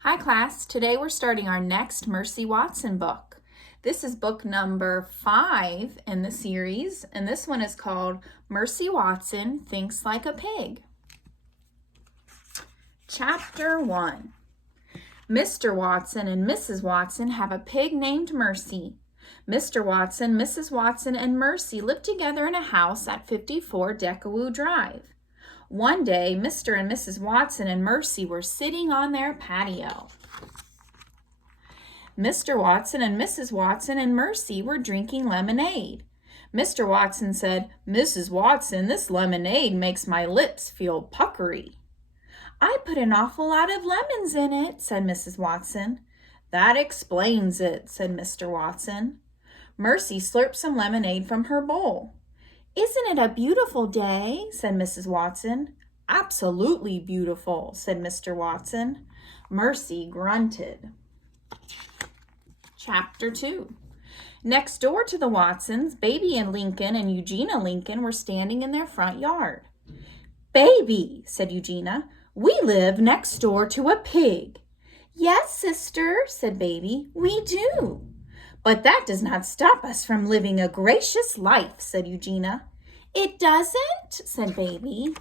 Hi class, today we're starting our next Mercy Watson book. This is book number 5 in the series, and this one is called Mercy Watson Thinks Like a Pig. Chapter 1. Mr. Watson and Mrs. Watson have a pig named Mercy. Mr. Watson, Mrs. Watson, and Mercy live together in a house at 54 Decawoo Drive. One day, Mr. and Mrs. Watson and Mercy were sitting on their patio. Mr. Watson and Mrs. Watson and Mercy were drinking lemonade. Mr. Watson said, "Mrs. Watson, this lemonade makes my lips feel puckery." "I put an awful lot of lemons in it," said Mrs. Watson. "That explains it," said Mr. Watson. Mercy slurped some lemonade from her bowl. "Isn't it a beautiful day?" said Mrs. Watson. "Absolutely beautiful," said Mr. Watson. Mercy grunted. Chapter 2. Next door to the Watsons, Baby and Lincoln and Eugenia Lincoln were standing in their front yard. "Baby," said Eugenia, "we live next door to a pig." "Yes, sister," said Baby, "we do." "But that does not stop us from living a gracious life," said Eugenia. "It doesn't?" said Baby.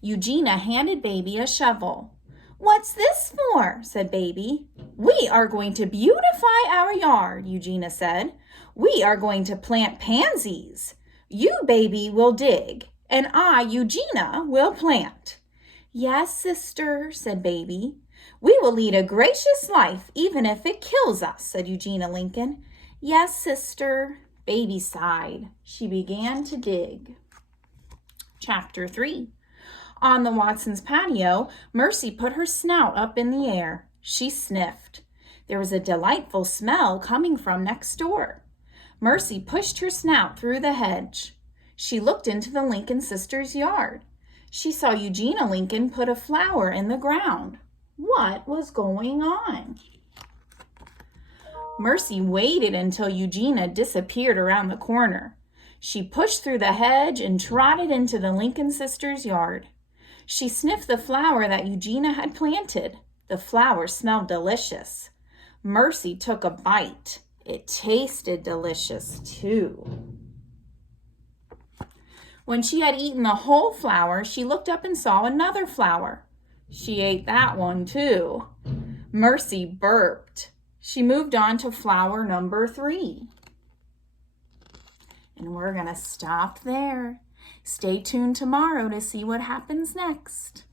Eugenia handed Baby a shovel. "What's this for?" said Baby. "We are going to beautify our yard," Eugenia said. "We are going to plant pansies. You, Baby, will dig, and I, Eugenia, will plant." "Yes, sister," said Baby. "We will lead a gracious life, even if it kills us," said Eugenia Lincoln. "Yes, sister." Baby sighed. She began to dig. Chapter 3. On the Watsons' patio, Mercy put her snout up in the air. She sniffed. There was a delightful smell coming from next door. Mercy pushed her snout through the hedge. She looked into the Lincoln sisters' yard. She saw Eugenia Lincoln put a flower in the ground. What was going on? Mercy waited until Eugenia disappeared around the corner. She pushed through the hedge and trotted into the Lincoln sisters' yard. She sniffed the flower that Eugenia had planted. The flower smelled delicious. Mercy took a bite. It tasted delicious, too. When she had eaten the whole flower, she looked up and saw another flower. She ate that one, too. Mercy burped. She moved on to flower number 3. And we're going to stop there. Stay tuned tomorrow to see what happens next.